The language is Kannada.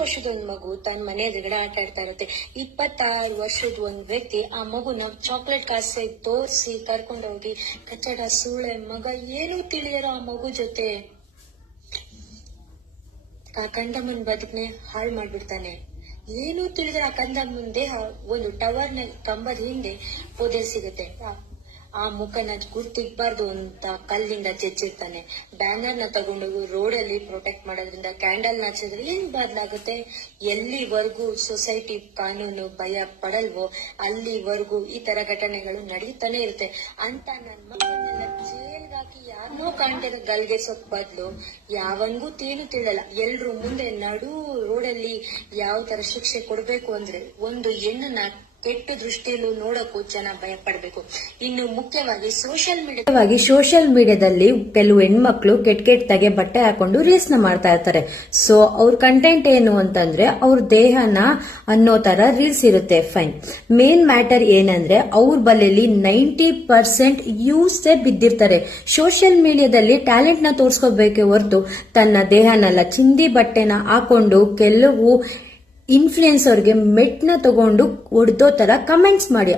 ವರ್ಷದ ಒಂದು ಮಗು ತನ್ನ ಮನೆ ಎದುರುಗಡೆ ಆಟ ಆಡ್ತಾ ಇರುತ್ತೆ. 26 ವರ್ಷದ ಒಂದು ವ್ಯಕ್ತಿ ಆ ಮಗುನ ಚಾಕ್ಲೇಟ್ ಕಾಸೆ ತೋರಿಸಿ ಕರ್ಕೊಂಡೋಗಿ ಕಚ್ಚಡ ಸೂಳೆ ಮಗ ಏನೂ ತಿಳಿಯರೋ ಆ ಮಗು ಜೊತೆ ಆ ಕಂದಮ್ಮನ ಬದುಕನೆ ಹಾಳು ಮಾಡ್ಬಿಡ್ತಾನೆ. ಏನೂ ತಿಳಿದ್ರೆ ಆ ಕಂದಮ್ಮನ ದೇಹ ಒಂದು ಟವರ್ನ ಕಂಬದ ಹಿಂದೆ ಪೊದೆ ಸಿಗುತ್ತೆ. ಆ ಮುಖನ ಗುರ್ತಿಗ್ಬಾರ್ದು ಅಂತ ಕಲ್ಲಿಂದ ಚೆಚ್ಚಿರ್ತಾನೆ. ಬ್ಯಾನರ್ ನ ತಗೊಂಡು ರೋಡಲ್ಲಿ ಪ್ರೊಟೆಕ್ಟ್ ಮಾಡೋದ್ರಿಂದ ಕ್ಯಾಂಡಲ್ ಹಚ್ಚಿದ್ರೆ ಏನ್ ಬದಲಾಗುತ್ತೆ? ಎಲ್ಲಿವರೆಗೂ ಸೊಸೈಟಿ ಕಾನೂನು ಭಯ ಪಡಲ್ವೋ ಅಲ್ಲಿವರೆಗೂ ಈ ತರ ಘಟನೆಗಳು ನಡೀತಾನೆ ಇರುತ್ತೆ ಅಂತ ನನ್ನ ಮಕ್ಕಳನ್ನೆಲ್ಲ ಜೈಲ್ಗಾಕಿ ಯಾರನ್ನೋ ಕಾಣ್ತಿರೋ ಗಲ್ಗೆಸೋಕ್ ಬದ್ಲು ಯಾವನ್ಗೂ ತೇನು ತಿಳಿಯಲ್ಲ ಎಲ್ರು ಮುಂದೆ ನಡು ರೋಡಲ್ಲಿ ಯಾವ ತರ ಶಿಕ್ಷೆ ಕೊಡ್ಬೇಕು ಅಂದ್ರೆ ಒಂದು ಹೆಣ್ಣನ್ನ ಕೆಟ್ಟ ದೃಷ್ಟಿಯಲ್ಲೂ ನೋಡಕ್ಕೂ ಜನ ಭಯ ಪಡಬೇಕು. ಇನ್ನು ಮುಖ್ಯವಾಗಿ ಸೋಷಿಯಲ್ ಮೀಡಿಯಾದಲ್ಲಿ ಕೆಲವು ಹೆಣ್ಮಕ್ಳು ಕೆಟ್ಟದಾಗೆ ಬಟ್ಟೆ ಹಾಕೊಂಡು ರೀಲ್ಸ್ ನ ಮಾಡ್ತಾ ಇರ್ತಾರೆ. ಸೊ ಅವ್ರ ಕಂಟೆಂಟ್ ಏನು ಅಂತಂದ್ರೆ ಅವ್ರ ದೇಹನ ಅನ್ನೋ ತರ ರೀಲ್ಸ್ ಇರುತ್ತೆ. ಫೈನ್. ಮೇನ್ ಮ್ಯಾಟರ್ ಏನಂದ್ರೆ ಅವ್ರ ಬಲೆಯಲ್ಲಿ 90% ಯೂಸೇ ಬಿದ್ದಿರ್ತಾರೆ. ಸೋಷಿಯಲ್ ಮೀಡಿಯಾದಲ್ಲಿ ಟ್ಯಾಲೆಂಟ್ ನ ತೋರ್ಸ್ಕೋಬೇಕೆ ಹೊರತು ತನ್ನ ದೇಹನೆಲ್ಲ ಚಿಂದಿ ಬಟ್ಟೆನ ಹಾಕೊಂಡು ಕೆಲವು ಇನ್ಫ್ಲುಯೆನ್ಸರ್ಗೆ ಮೆಟ್ನ ತಗೊಂಡು ಹೊಡೆದೋ ತರ ಕಮೆಂಟ್ಸ್ ಮಾಡಿ